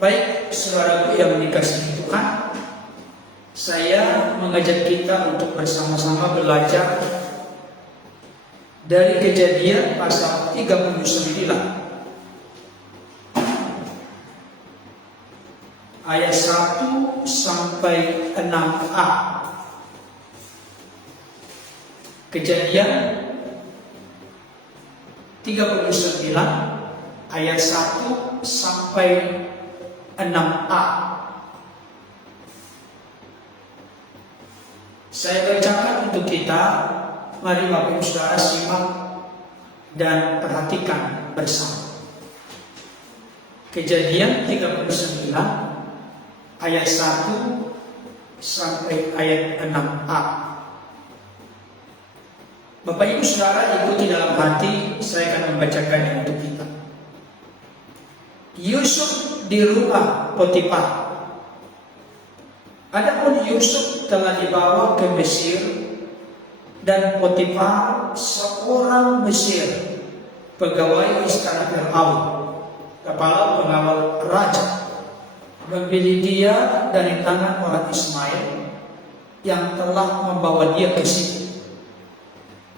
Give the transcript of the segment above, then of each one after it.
Baik, saudaraku yang dikasihi Tuhan, saya mengajak kita untuk bersama-sama belajar dari Kejadian pasal 39 ayat 1 sampai 6a. Kejadian 39 ayat 1 sampai 6a. Saya bacakan untuk kita. Mari Bapak Ibu Saudara simak dan perhatikan bersama. Kejadian 39 ayat 1 sampai ayat 6a. Bapak Ibu Saudara ikuti dalam hati, saya akan membacakannya untuk kita. Yusuf di rumah Potifar. Adapun Yusuf telah dibawa ke Mesir, dan Potifar seorang Mesir, pegawai istana Firaun, kepala pengawal raja, memilih dia dari tangan orang Ismail yang telah membawa dia ke situ.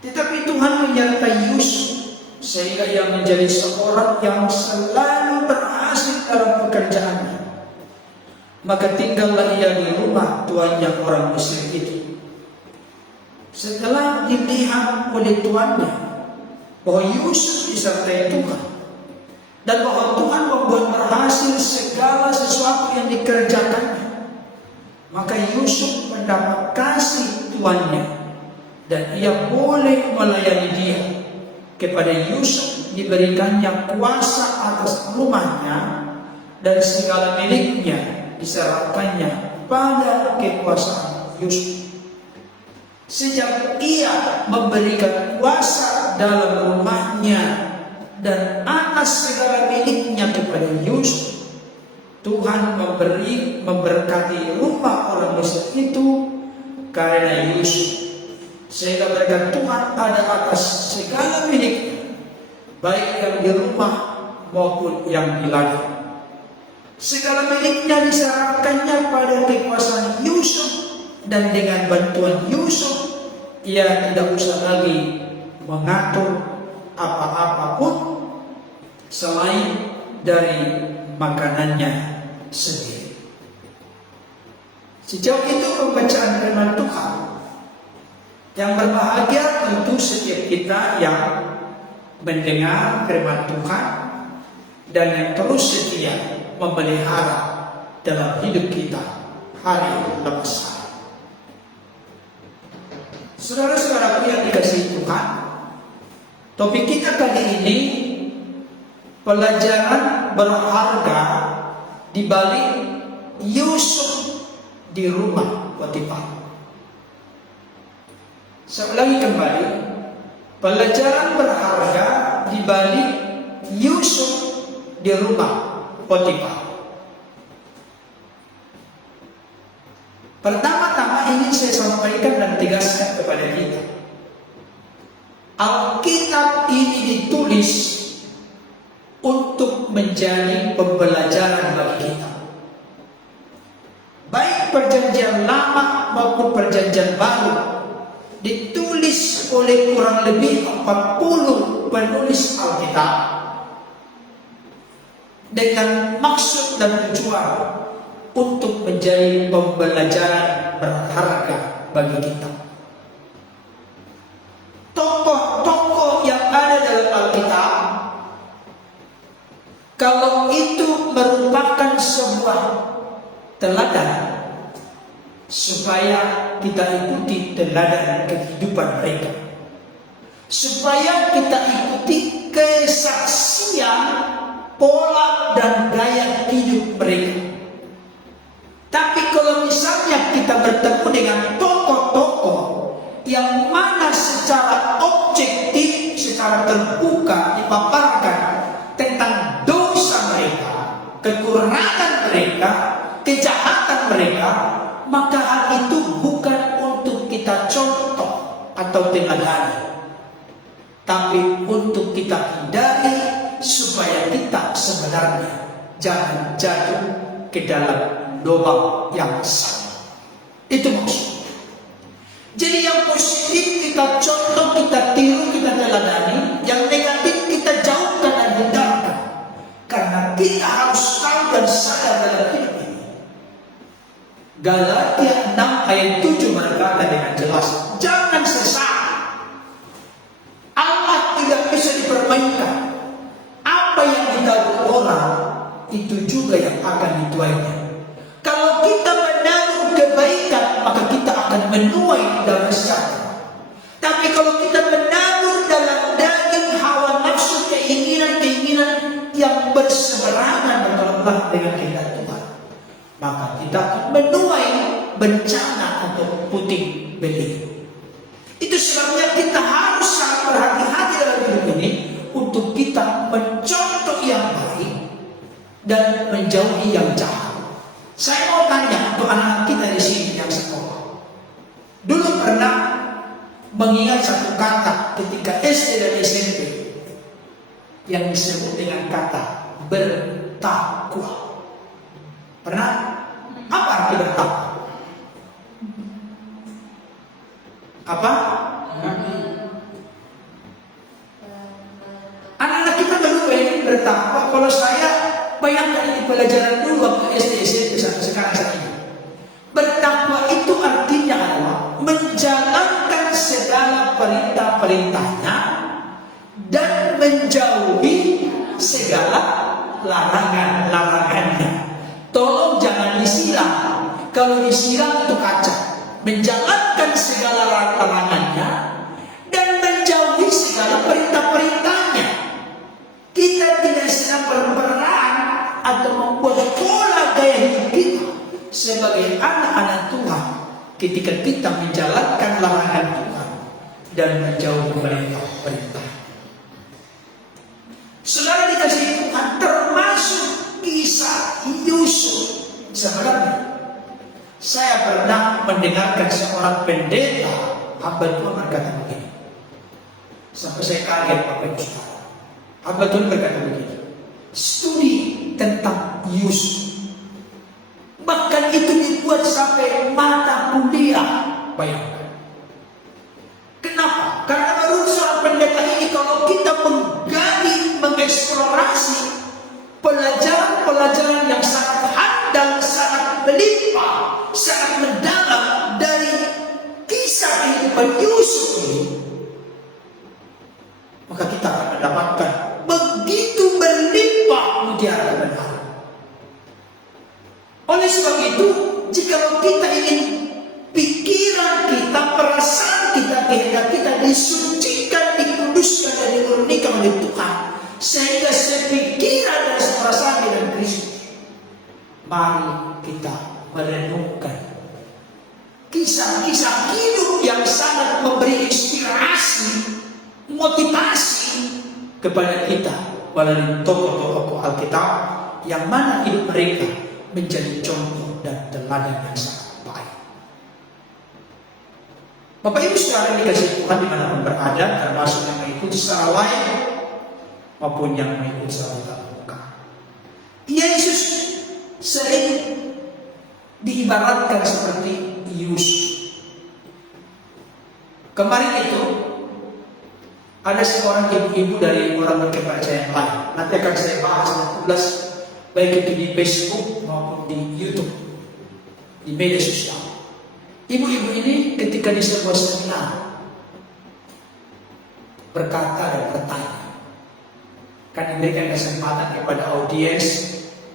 Tetapi Tuhan menyertai Yusuf sehingga ia menjadi seorang yang selalu berhasil dalam pekerjaannya. Maka tinggallah ia di rumah tuannya orang Mesir itu. Setelah dilihat oleh tuannya bahwa Yusuf disertai Tuhan dan bahwa Tuhan membuat berhasil segala sesuatu yang dikerjakannya, maka Yusuf mendapat kasih tuannya dan ia boleh melayani dia. Kepada Yusuf diberikannya kuasa atas rumahnya dan segala miliknya diserahkannya pada kekuasaan Yusuf. Sejak ia memberikan kuasa dalam rumahnya dan atas segala miliknya kepada Yusuf, Tuhan memberkati rumah orang Mesir itu karena Yusuf, sehingga berkat Tuhan ada atas segala miliknya, baik yang di rumah maupun yang di ladang. Segala miliknya diserahkannya pada kekuasaan Yusuf, dan dengan bantuan Yusuf ia tidak usah lagi mengatur apa-apa pun selain dari makanannya sendiri. Sejauh itu pembacaan firman Tuhan. Yang berbahagia tentu setiap kita yang mendengar firman Tuhan dan yang terus setia memelihara dalam hidup kita hari lepas hari. Saudara-saudaraku yang dikasihi Tuhan, topik kita kali ini pelajaran berharga di balik Yusuf di rumah Potifar. Saya ulangi kembali, pelajaran berharga di balik Yusuf di rumah Potifar. Pertama-tama ingin saya sampaikan dan tegaskan kepada kita, Alkitab ini ditulis untuk menjadi pembelajaran bagi kita. Baik perjanjian lama maupun perjanjian baru ditulis oleh kurang lebih 40 penulis Alkitab dengan maksud dan tujuan untuk menjadi pembelajaran berharga bagi kita. Tokoh-tokoh yang ada dalam Alkitab, kalau itu merupakan sebuah teladan supaya kita ikuti teladan kehidupan mereka, supaya kita ikuti kesaksian, pola dan gaya hidup mereka. Tapi kalau misalnya kita bertemu dengan tokoh-tokoh yang mana secara objektif, secara terbuka dipaparkan tentang dosa mereka, kekurangan mereka, kejahatan mereka, maka hal itu bukan untuk kita contoh atau teladani, tapi untuk kita hindari supaya kita sebenarnya jangan jatuh ke dalam lubang yang sama. Itu maksud. Jadi yang positif kita contoh, kita tiru, kita teladani. Yang negatif kita jauhkan dan hindarkan. Karena kita harus tahu dan sadar dalam hidup ini. Galatia 6 ayat 7 berkata dengan jelas, jangan sesat. Allah tidak bisa dipermainkan. Apa yang ditaruh orang, itu juga yang akan dituainya. Kalau kita menabur kebaikan, maka kita akan menuai dalam sejahtera. Tapi kalau kita menabur dalam daging hawa nafsu, keinginan-keinginan yang berseberangan bertolak dengan kehendak Tuhan, maka kita akan menuai bencana atau puting beliung. Itu sebabnya kita harus sangat berhati-hati dalam hidup ini untuk kita mencontoh yang baik dan menjauhi yang jahat. Saya mau tanya untuk anak-anak kita di sini yang sekolah. Dulu pernah mengingat satu kata ketika SD dan SMP yang disebut dengan kata bertakwa. Pernah? Apa arti bertakwa? Apa? Anak-anak kita baru pengen bertakwa. Kalau saya bayangkan di pelajaran dulu waktu SD SMP sampai sekarang saya ingat. Bertakwa itu artinya adalah menjalankan segala perintah-perintahnya dan menjauhi segala larangan-larangannya. Tolong jangan disilang. Kalau disilang itu kacau. Menjalankan segala larangannya dan menjauhi segala perintah-perintahnya. Kita tidak sedang berperan atau membuat pola gaya hidup kita sebagai anak-anak Tuhan ketika kita menjalankan larangan Tuhan dan menjauhi perintah-perintah. Saudara dikasihi Tuhan, termasuk kisah Yusuf. Sebenarnya saya pernah mendengarkan seorang pendeta hamba Tuhan berkata begini. Sampai saya kaget Bapak Ibu Saudara. Hamba Tuhan berkata begini. Studi tentang Yusuf. Bahkan itu dibuat sampai mata kuliah. Bayangkan. Kenapa? Karena menurut seorang pendeta ini, kalau kita menggali, mengeksplorasi pelajaran-pelajaran yang sangat handal, sangat melimpah, sangat mendalam dari kisah kehidupan Yusuf ini, maka kita akan mendapatkan begitu berlimpah mutiara kebenaran. Oleh sebab itu, jika kita ingin pikiran kita, perasaan kita, kehendak kita disucikan, dikuduskan dan dimurnikan oleh Tuhan, sehingga sepikiran dan seperasaan dengan Kristus, mari kita merenungkan kisah-kisah hidup yang sangat memberi inspirasi, motivasi kepada kita melalui tokoh-tokoh Alkitab yang mana hidup mereka menjadi contoh dan teladan yang sangat baik. Bapak Ibu Saudara dikasihi Tuhan dimanapun berada, termasuk yang mengikuti secara live maupun yang mengikuti secara tatap muka. Yesus sering diibaratkan seperti Yusuf. Kemarin itu ada seorang ibu-ibu dari orang berkepercayaan lain. Nanti akan saya bahas ulas baik itu di Facebook maupun di YouTube, di media sosial. Ibu-ibu ini ketika di sebuah seminar berkata dan bertanya, kan diberikan kesempatan kepada audiens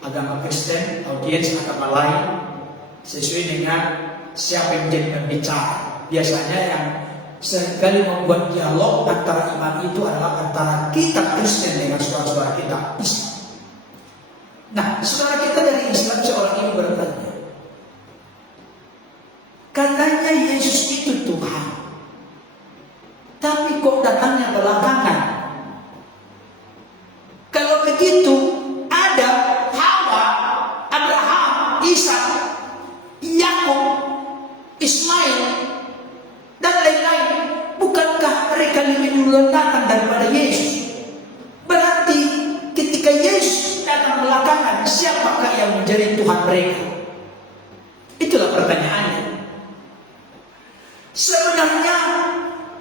agama Kristen, audiens agama lain, sesuai dengan siapa yang menjadi pembicara. Biasanya yang seringkali membuat dialog antara iman itu adalah antara kita Kristen dengan saudara-saudara kita Islam. Nah, saudara kita dari Islam, seorang ibu bertanya, katanya Yesus itu Tuhan, tapi kok datangnya belakangan? Kalau begitu, ada Hawa, Abraham, Ishak, Yakub, Ismail, dan lain-lain. Bukankah mereka lebih dulu datang daripada Yesus? Berarti ketika Yesus datang belakangan, siapa siapakah yang menjadi Tuhan mereka? Itulah pertanyaannya. Sebenarnya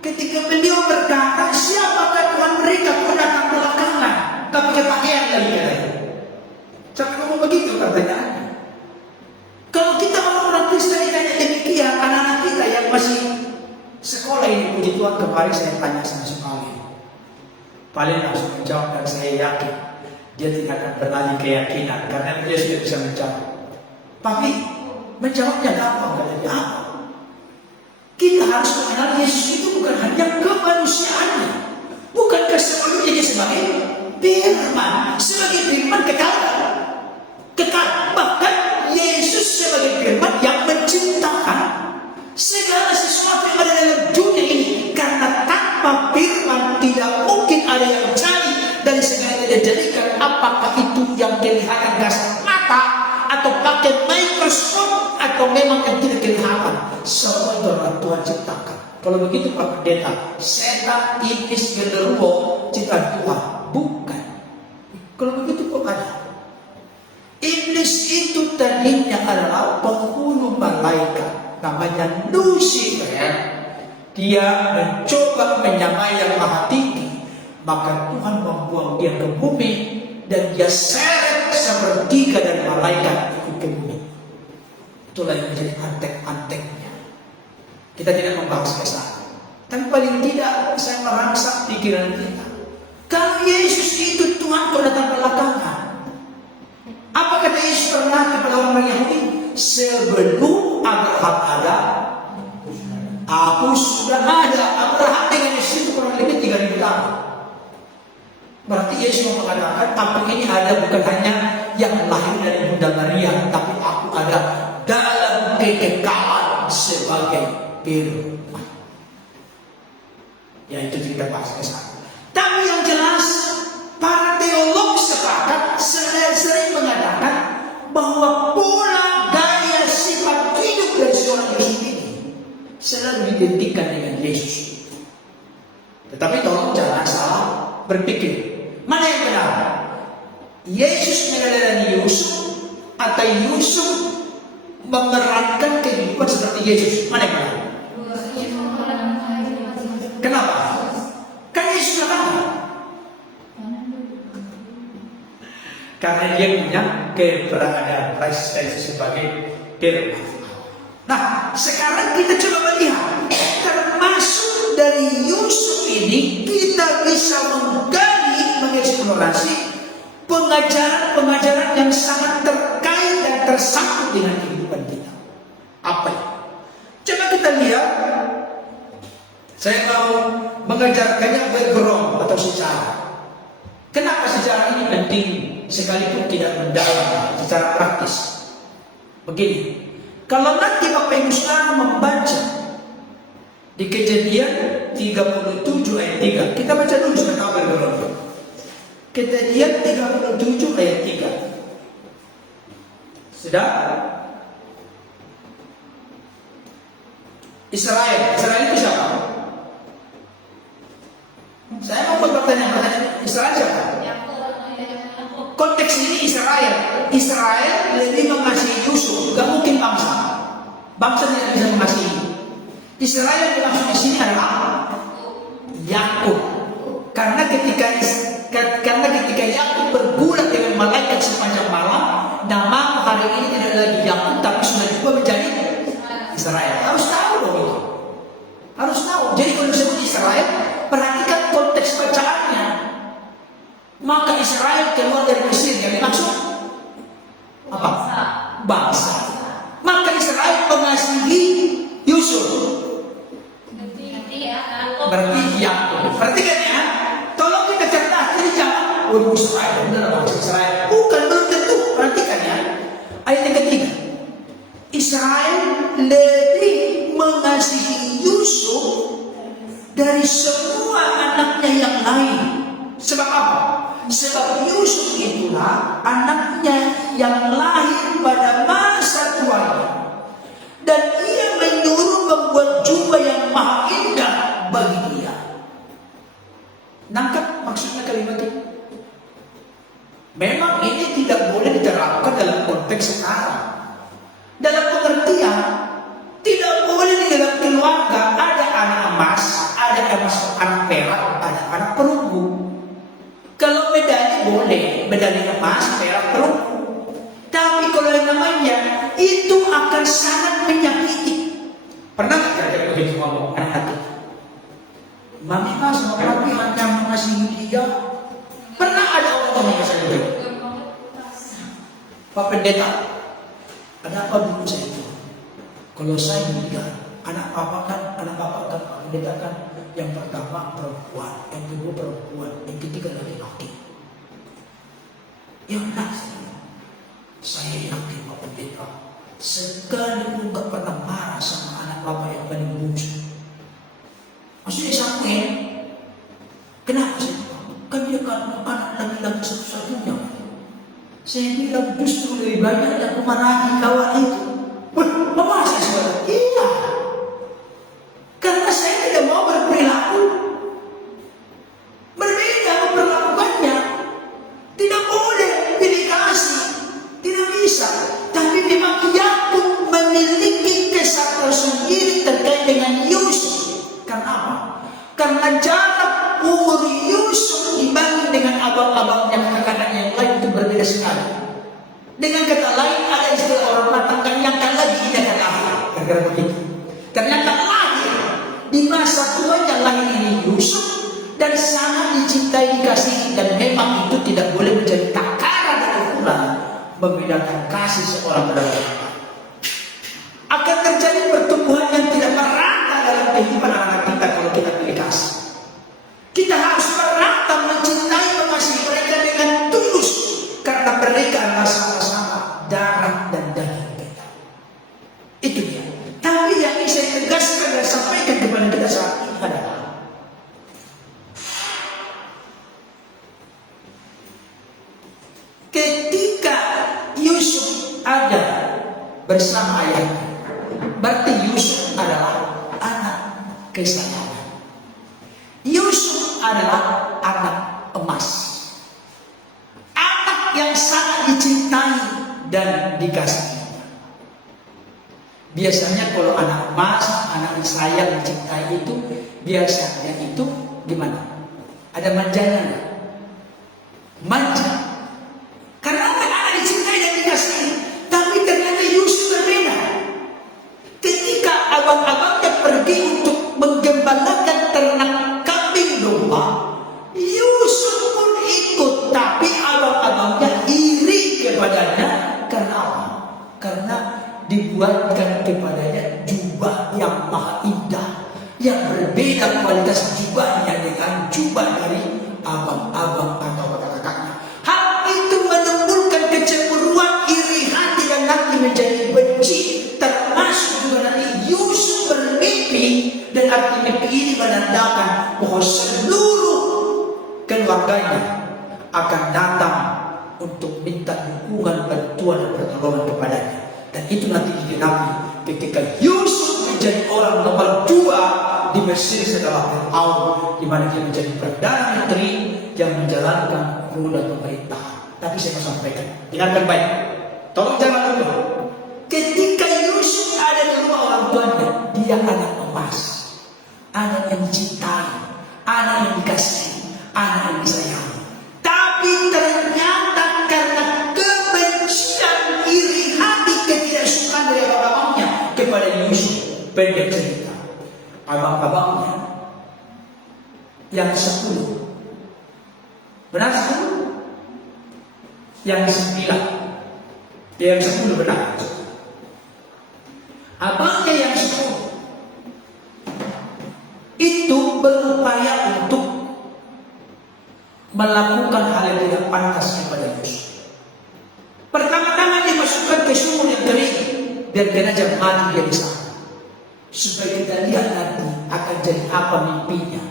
ketika beliau berkata siapakah Tuhan mereka, kau datang belakangan, kau pakai pakaian lagi katanya. Jangan ngomong begitu pertanyaannya. Kalau kita orang Kristen ditanya demikian, anak-anak kita yang masih sekolah ini, puji Tuhan, kemarin saya tanya sama sekali, paling langsung menjawab, dan saya yakin dia tidak akan beralih keyakinan karena dia sudah bisa menjawab. Tapi menjawabnya gampang, katanya apa? Kita harus mengenal Yesus itu bukan hanya kemanusiaannya, bukankah sebelumnya dia sebagai firman, kekal. Bahkan Yesus sebagai firman yang menciptakan segala sesuatu yang ada dalam dunia ini, karena tanpa firman tidak mungkin ada yang jadi dari segala yang dijadikan. Apakah itu yang kelihatan kasat mata atau pakai mikroskop atau memang yang tidak kelihatan, semua itu adalah Tuhan ciptakan. Kalau begitu Pak Pendeta, setan, iblis, genderuwo ciptaan Tuhan? Bukan. Kalau begitu kok ada? Iblis itu tadinya adalah penghulu malaikat, namanya Lucifer. Dia mencoba menyamai yang maha tinggi, maka Tuhan membuang dia ke bumi, dan dia seret sepertiga dari malaikat ikut ke bumi. Itulah yang menjadi antek-anteknya. Kita tidak membahas ke sana, tapi paling tidak saya merangsang pikiran kita. Kalau Yesus itu Tuhan, kau datang belakangan. Apa kata Yesus pernah kepada orang Yahudi? Sebelum Abraham ada, aku sudah ada. Abraham dengan Yesus itu kurang lebih 3.000 tahun. Berarti Yesus mengatakan, aku ini ada bukan hanya yang lahir dari Bunda Maria, tapi aku ada dalam kekekalan sebagai firman. Ya, itu kita bahas ke sana. Tapi yang jelas, para teolog sepakat sering mengatakan bahwa pola gaya sifat hidup dari seorang Yesus ini selalu diidentikan dengan Yesus. Tetapi tolong jangan salah berpikir. Mana yang benar? Yesus meneladani Yusuf atau Yusuf memerankan kehidupan seperti Yesus? Mana yang benar? Kenapa? Kan Yesus apa? Karena dia punya keberadaan prestasi sebagai firman. Nah, sekarang kita coba melihat, termasuk dari Yusuf ini kita bisa menggali, mengeksplorasi pengajaran-pengajaran yang sangat terkait dan tersangkut dengan kehidupan kita. Apa itu? Coba kita lihat. Saya mau mengajarkannya background atau sejarah. Kenapa sejarah ini penting sekalipun tidak mendalam secara praktis? Begini, kalau nanti Bapak Ibu Saudara membaca di Kejadian 37 ayat 3, kita baca dulu sebentar background. Kejadian 37 ayat 3. Sudah? Israel itu siapa? Saya mau bertanya, Israel siapa? Konteks ini Israel lebih mengasihi Yusuf, gak mungkin bangsa tidak bisa mengasihi. Israel yang dimaksud di sini adalah Yakub, karena ketika Yakub bergulat dengan malaikat sepanjang malam, nama hari ini tidak lagi Yakub tapi sudah juga menjadi Israel. Harus tahu dong itu, harus tahu. Jadi kalau disebut Israel, perhatikan konteks bacaannya. Maka Israel keluar dari Mesir, yang dimaksud apa? Bangsa. Maka Israel mengasihi Yusuf. Berarti Yakub. Perhatikan ya. Tolong kita cerdas, jadi jangan Israel benar bangsa Israel. Bukan, belum tentu. Perhatikan ya. Ayat yang ketiga. Israel lebih mengasihi Yusuf dari semua anaknya yang lain. Sebab apa? Sebab Yusuf itulah anaknya yang lahir pada masa tuanya, dan ia menyuruh membuat jubah yang maha indah bagi dia. Nangkap maksudnya kalimat itu? Memang ini tidak boleh diterapkan dalam konteks sekarang. Dalam pengertian, tidak boleh di dalam keluarga ada anak emas, ada anak perak, ada anak perunggu. Kalau medali boleh, medali emas, perak, perunggu. Tapi kalau yang namanya itu akan sangat menyakiti. Pernah tidak begitu ngomong anak hati? Mami mas, mau papi hanya mengasihi dia. Pernah ada orang ngomong saya begitu? Pak Pendeta, ada apa dulu saya itu? Kalau saya meninggal, anak papa kan Pak Pendeta kan yang pertama perempuan, yang kedua perempuan, yang ketiga laki-laki. Yang nak saya yakin Pak Pendeta, sekalipun gak pernah marah sama anak papa yang paling bungsu. Maksudnya Samuel, kenapa sih? Kan dia kan anak laki-laki satu-satunya. Saya bilang justru lebih banyak yang memarahi kawan itu. Mama saya saudara, iya. Karena saya tidak mau berperilaku berbeda memperlakukannya. Tidak boleh pilih kasih, tidak bisa. Tapi memang ia pun memiliki kisah tersendiri terkait dengan Yusuf. Karena apa? Karena jarak umur Yusuf dibanding dengan abang-abangnya, kakak-kakaknya yang lain itu berbeda sekali. Dengan kata lain, ada istilah orang Batak, ternyata lagi tidak lahir. Gara-gara begitu. Ternyata lahir di masa tuanya lahir ini Yusuf dan sangat dicintai, dikasihi, dan memang itu tidak boleh menjadi takaran dan ukuran membedakan kasih seorang pada lain. Akan terjadi pertumbuhan yang tidak merata dalam kehidupan anak-anak kita kalau kita pilih kasih. Kita harus merata mencintai, mengasihi mereka dengan tulus karena mereka adalah sama-sama darah dan daging kita. Itu dia. Tapi yang ingin saya tegaskan dan sampaikan kepada kita saat ini adalah ketika Yusuf ada bersama ayahnya, berarti Yusuf adalah anak kesayangan. Yusuf adalah anak emas, anak yang sangat dicintai dan dikasihi. Biasanya kalau anak emas, anak yang sayang dicintai itu biasanya itu gimana? Ada manjanya nggak? Manja. Karena anak dicintai dan dikasihi. Tapi ternyata Yusuf berbeda. Ketika abang-abangnya pergi untuk menggembalakan ternak kambing domba, Yusuf pun ikut. Tapi abang-abangnya iri kepadanya. Karena apa? Karena dibuatkan kepadanya jubah yang maha indah, yang berbeda kualitas jubahnya dengan jubah dari abang-abang atau kakak-kakaknya. Hal itu menimbulkan kecemburuan, iri hati, dan nanti menjadi benci. Termasuk juga nanti Yusuf bermimpi, dan arti mimpi ini menandakan bahwa seluruh keluarganya akan datang untuk minta dukungan, bantuan, dan pertolongan kepadanya. Dan itu nanti digenapi ketika Yusuf menjadi orang nomor 2 di Mesir setelah Fir'aun, di mana dia menjadi perdana menteri yang menjalankan roda pemerintahan. Tapi saya mau sampaikan, dengarkan baik, tolong jangan lupa. Ketika Yusuf ada di rumah orang tuanya, dia anak emas, anak yang dicintai, anak yang dikasihi, anak yang disayangi. Tapi ternyata karena kebencian, iri hati, ketidaksukaan dari abang-abangnya kepada Yusuf, pendek cerita, abang-abangnya yang 10, benar 10? Yang 9, yang 10 benar. Abangnya yang 10 itu berupaya untuk melakukan hal yang tidak pantas kepada Yusuf. Pertama-tama dimasukkan ke sumur yang kering, biar jenazah mati dia di sana. Supaya kita lihat nanti akan jadi apa mimpinya.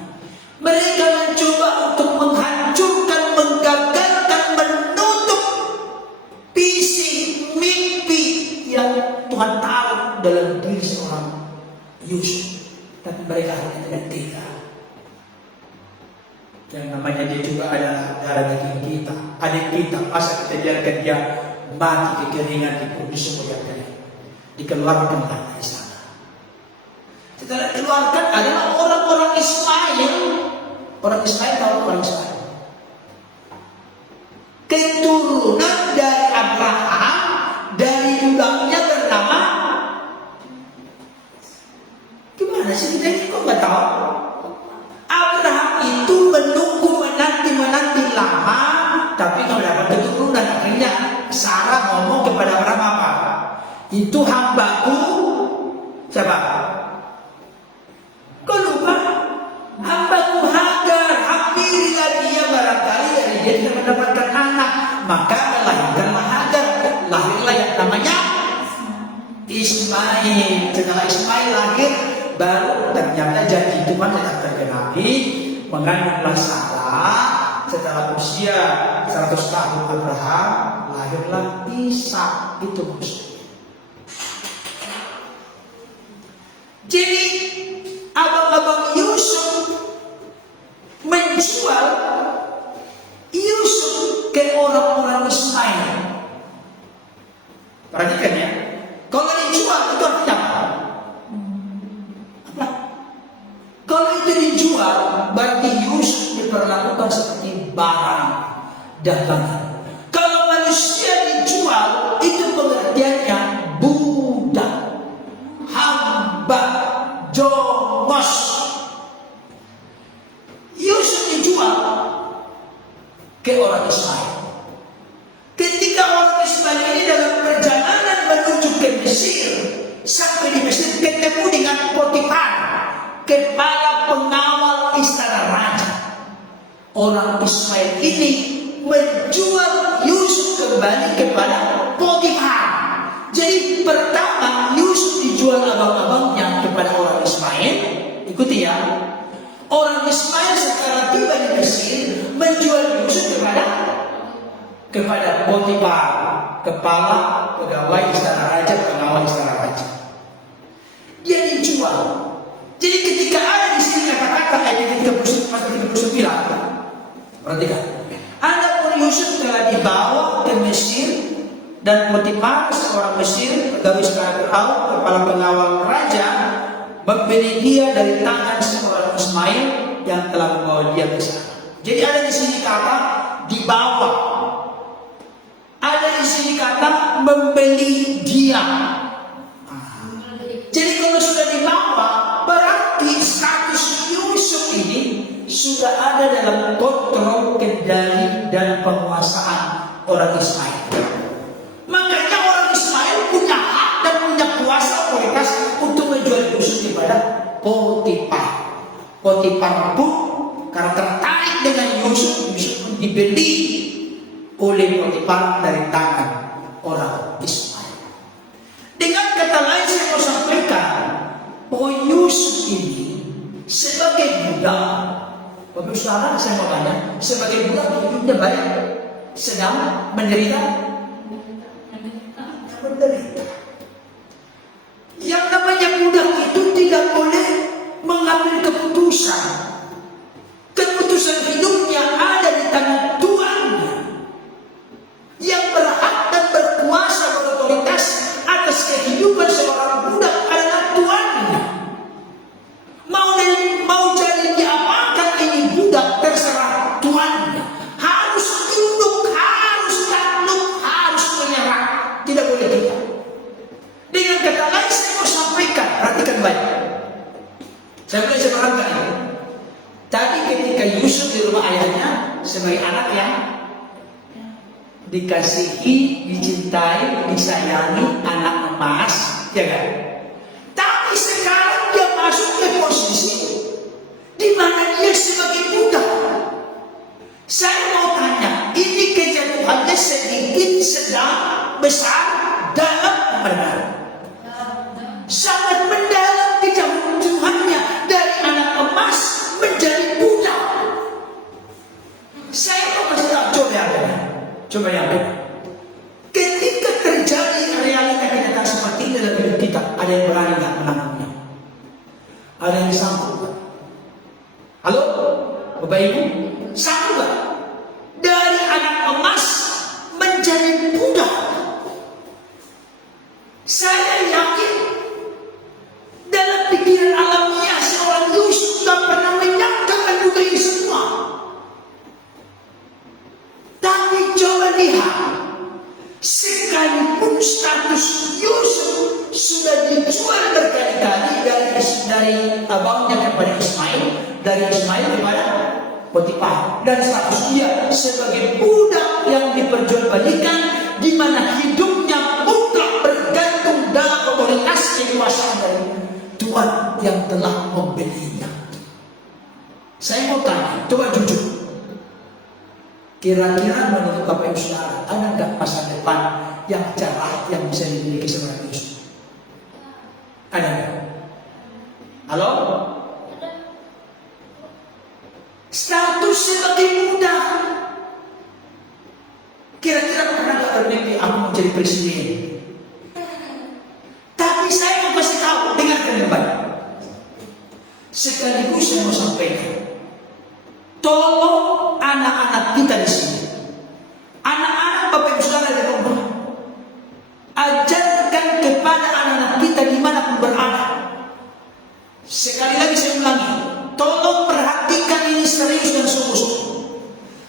Mereka mencoba untuk menghancurkan, menggagalkan, menutup visi mimpi yang Tuhan taruh dalam diri seorang Yusuf. Tapi mereka hanya tidak tega. Yang namanya dia juga adalah darah daging kita, adik kita. Masa kita biarkan dia mati kekeringan di bumi semua yang kering. Dikeluarkan dari sana. Setelah dikeluarkan adalah orang-orang Ismail. Orang Ismail tahu orang Ismail. Keturunan dari Abraham, dari budaknya bernama. Gimana sih kita ini kok nggak tahu? Abraham itu menanti lama, tapi nggak dapat keturunan. Akhirnya Sarah ngomong kepada Abraham apa? Itu hambaku siapa? Kau lupa? Hambaku Hagar, hampirilah dia barangkali dari dia tidak mendapatkan anak, maka melahirkanlah Hagar, lahirlah yang namanya Ismail. Setelah Ismail lahir, baru ternyata janji Tuhan tidak tergenapi, mengandunglah Sarah. Setelah usia 100 tahun Abraham, lahirlah Ishak. Itu maksudnya. Jadi abang-abang Yusuf menjual Yusuf ke orang-orang Ismail. Perhatikan ya. Kalau dijual itu artinya apa? Kalau itu dijual berarti Yusuf diperlakukan seperti barang dagangan. Kalau manusia dijual itu pengertiannya budak, hamba, jongos. Yusuf dijual ke orang Ismail. Ketika orang Ismail ini dalam perjalanan menuju ke Mesir, sampai di Mesir ketemu dengan Potifar, kepala pengawal istana raja. Orang Ismail ini menjual Yusuf kembali kepada Potifar. Jadi pertama Yusuf dijual abang-abangnya kepada orang Ismail. Ikuti ya. Orang Ismail sekarang tiba di Mesir menjual Yusuf kepada Potifar, kepala pegawai istana raja, pengawal istana raja. Dia dijual. Jadi ketika ada di sini kata-kata ayat 39, perhatikan. Adapun Yusuf telah dibawa ke Mesir dan Potifar seorang Mesir, pegawai istana Firaun, kepala pengawal raja, membeli dia dari tangan seorang Ismail yang telah membawa dia ke sana. Jadi ada di sini kata dibawa, ada di sini kata membeli dia. Jadi kalau sudah dibawa, berarti status Yusuf ini sudah ada dalam kontrol, kendali dan penguasaan orang Ismail. Makanya orang Ismail punya hak dan punya kuasa otoritas untuk menjual Yusuf kepada Potifar. Potifar pun karena tertarik dengan Yusuf, Yusuf pun dibeli oleh Potifar dari tangan orang Ismail. Dengan kata lain saya mau sampaikan bahwa Yusuf ini sebagai budak, Bapak Saudara saya mau tanya, sebagai budak hidupnya baik, sedang menderita. Yang namanya budak itu tidak boleh mengambil keputusan. Keputusan hidupnya ada di tangan tuannya. Yang berhak dan berkuasa berotoritas atas kehidupan seorang budak adalah tuannya. Mau jadi diapakan ini budak terserah tuannya. Harus tunduk, harus takluk, harus menyerah. Tidak boleh tidak. Dengan kata lain saya mau sampaikan, perhatikan baik. Saya boleh sebarangkan ini. Tadi ketika Yusuf di rumah ayahnya sebagai anak yang dikasihi, dicintai, disayangi, anak emas, ya kan? Tapi sekarang dia masuk ke posisi di mana dia sebagai budak. Saya mau tanya, ini kejatuhannya sedikit, sedang, besar, dalam, mendalam. Sangat mendalam kejatuhannya dari anak emas menjadi budak. Saya mau kasih tahu, coba yang benar. Ketika terjadi realita kenyataan seperti ini dalam hidup kita, ada yang berani nggak menanggungnya? Ada yang sanggup? Halo, Bapak Ibu, sanggup nggak? Dari anak emas menjadi budak. Saya yakin dalam pikiran alamiah seorang Yusuf tak pernah menyangka menduga ini semua. Tapi coba lihat, sekalipun status Yusuf sudah dijual berkali-kali dari abangnya kepada Ismail, dari Ismail kepada Potifar, dan status dia sebagai budak yang diperjualbelikan, di mana hidupnya mutlak bergantung dalam otoritas kekuasaan dari Tuhan yang telah membelinya. Saya mau tanya, coba jujur, kira-kira menurut Bapak Ibu Saudara, ada nggak masa depan yang cerah yang bisa dimiliki seorang Yusuf? Ada nggak? Halo? Status sebagai budak. Kira-kira pernah nggak bermimpi aku mau jadi presiden? Tapi saya mau kasih tahu, dengarkan dengan baik. Sekaligus saya mau sampaikan, tolong anak-anak kita di sini, anak-anak Bapak Ibu Saudara di rumah, ajarkan kepada anak-anak kita dimanapun berada. Sekali lagi saya ulangi, tolong perhatikan ini serius dan sungguh-sungguh.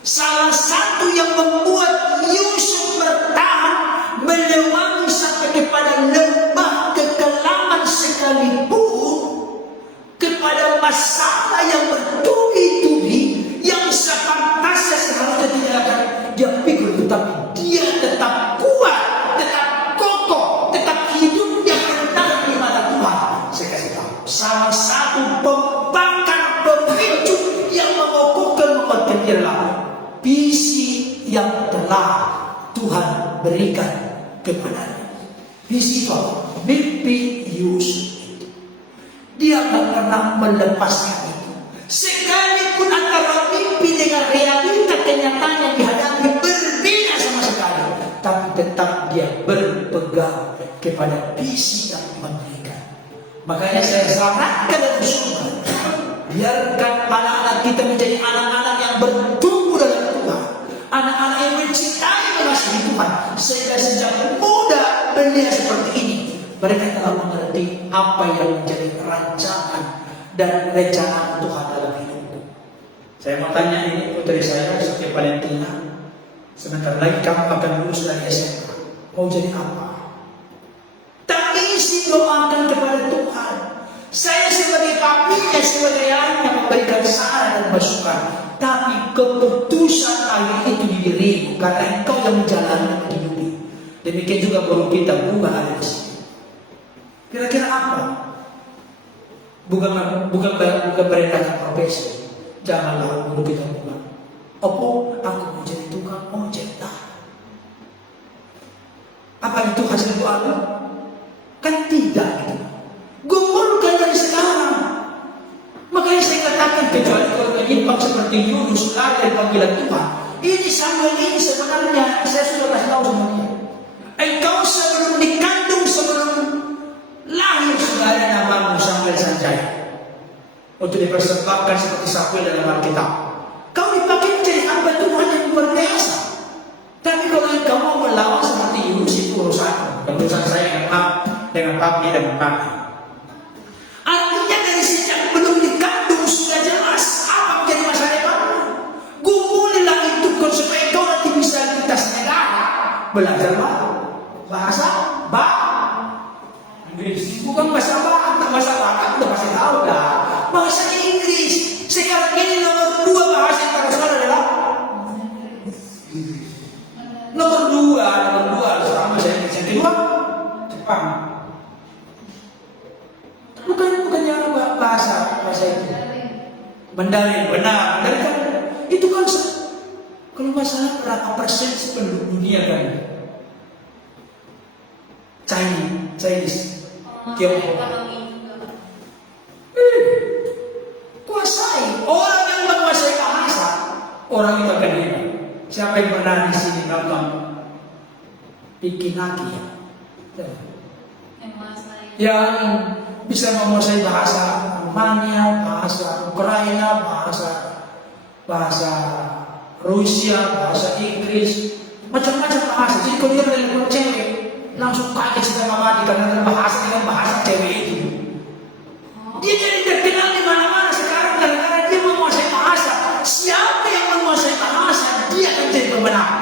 Salah satu yang membuat Yusuf bertahan melewati sampai kepada lembah kekelaman sekalipun, kepada masalah yang bertubi-tubi yang sepantasnya seharusnya tidak akan dia pikul, tetapi dia tetap kuat, tetap kokoh, tetap hidupnya benar di mata Tuhan. Saya kasih tahu, salah satu pembangkang pemicu yang mengokohkan umat dia adalah visi yang telah Tuhan berikan kepadanya. Visi itu apa? Mimpi Yusuf itu. Dia tak pernah melepaskan itu. Sekalipun antara mimpi dengan realita kenyataan yang dihadapi berbeda sama sekali, tapi tetap dia berpegang kepada visi yang Tuhan berikan. Makanya saya sarankan dan usulkan, biarkan anak-anak kita menjadi anak-anak yang bertumbuh dalam Tuhan, anak-anak yang mencintai mengasihi Tuhan, sehingga sejak muda melihat seperti ini, mereka telah mengerti apa yang menjadi rancangan dan rencana Tuhan dalam hidupku. Saya mau tanya ini putri saya, Sofia Valentina, sebentar lagi kamu akan lulus dari SMA, mau jadi apa? Tangisi doakan kepada Tuhan. Saya sebagai papinya, sebagai ayahnya memberikan saran dan masukan, tapi keputusan akhir itu di dirimu, karena engkau yang menjalani hidup. Demikian juga guru kita Bunga ada di sini. Kira-kira apa? Bukan merendahkan profesi. Janganlah guru kita Bunga, "Opo, aku mau jadi tukang ojek." Apa itu hasil doa? Kan tidak gitu. Gumulkan dari sekarang. Makanya saya katakan, kecuali kalau menyimpang seperti Yunus lari dari panggilan Tuhan, ini Samuel ini sebenarnya saya sudah kasih tahu sama dia. Engkau sebelum dikandung, sebelum lahir sudah ada namamu Samuel Sanjaya untuk dipersembahkan seperti Samuel dalam Alkitab. Kau dipakai menjadi hamba Tuhan yang luar biasa. Tapi kalau engkau mau melawan seperti Yunus, itu urusan saya dengan papi dan mami. Artinya dari sejak belum dikandung sudah jelas apa menjadi masa depanmu. Gumulilah itu supaya kau nanti bisa lintas negara, belajar bahasa Inggris. Bukan bahasa Batak udah pasti tahu dah. Bahasa Inggris. Sekarang ini nomor 2 bahasa internasional adalah nomor 2 sama bahasa Inggris. Yang kedua Jepang. Bukannya bahasa itu Mandarin, benar. Mandarin kan itu kan kalau masalah berapa persen penduduk dunia kan? Chinese, Tiongkok. Kuasai orang yang menguasai bahasa, orang itu akan hilang. Siapa yang pernah di sini nonton Pikinaki? Yang bisa menguasai bahasa Rumania, bahasa Ukraina, bahasa Rusia, bahasa Inggris, macam-macam bahasa. Jadi kalau dia dari cewek, langsung kaget setengah mati karena bahasa dengan bahasa cewek itu. Dia jadi terkenal di mana-mana sekarang karena dia menguasai bahasa. Siapa yang menguasai bahasa, dia akan jadi pemenang.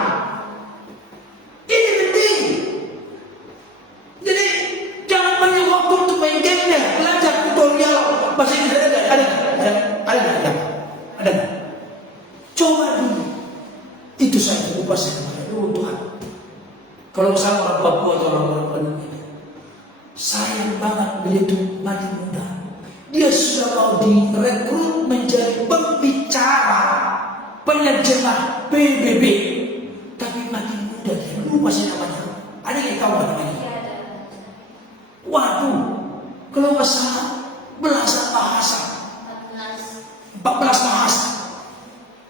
Ini penting. Jadi jangan banyak waktu untuk main game ya, belajar tutorial bahasa Inggris ada. Coba dulu. Itu saya berubah saya Tuhan. Kalau misalnya orang Papua atau orang Bandung ini, sayang banget beliau itu masih muda. Dia sudah mau direkrut menjadi pembicara, penerjemah PBB, tapi masih muda dia lupa saya namanya. Ada yang tahu namanya? Waduh, kalau nggak salah belasan bahasa, 14 bahasa.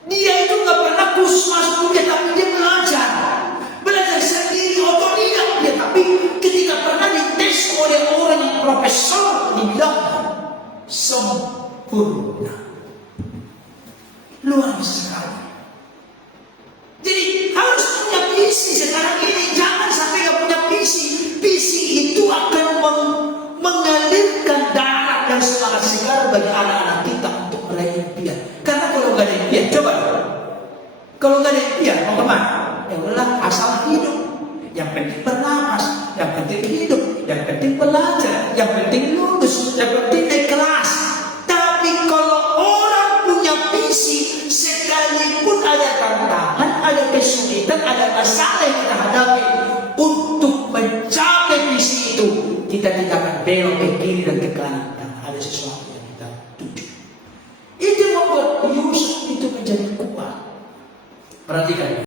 Dia itu nggak pernah khusus masuk kuliah, tapi dia belajar sendiri otodidak dia. Tapi ketika pernah dites oleh orang yang profesor, dibilang sempurna, luar biasa sekali. Jadi harus punya visi sekarang ini. Jangan sampai nggak punya visi. Visi itu akan mengalirkan darah dan semangat segar bagi anak-anak kita untuk meraih impian. Karena kalau nggak ada impian, coba. Kalau nggak ada impian, mau kemana? Ya udahlah, asal hidup. Yang penting bernapas, yang penting hidup, yang penting belajar, yang penting lulus, yang penting naik kelas. Tapi kalau orang punya visi, sekalipun ada tantangan, ada kesulitan, ada masalah yang kita hadapi, untuk mencapai visi itu, kita tidak akan belok ke kiri dan ke kanan. Dan ada sesuatu yang kita tuju. Itu membuat Yusuf itu menjadi kuat. Perhatikan.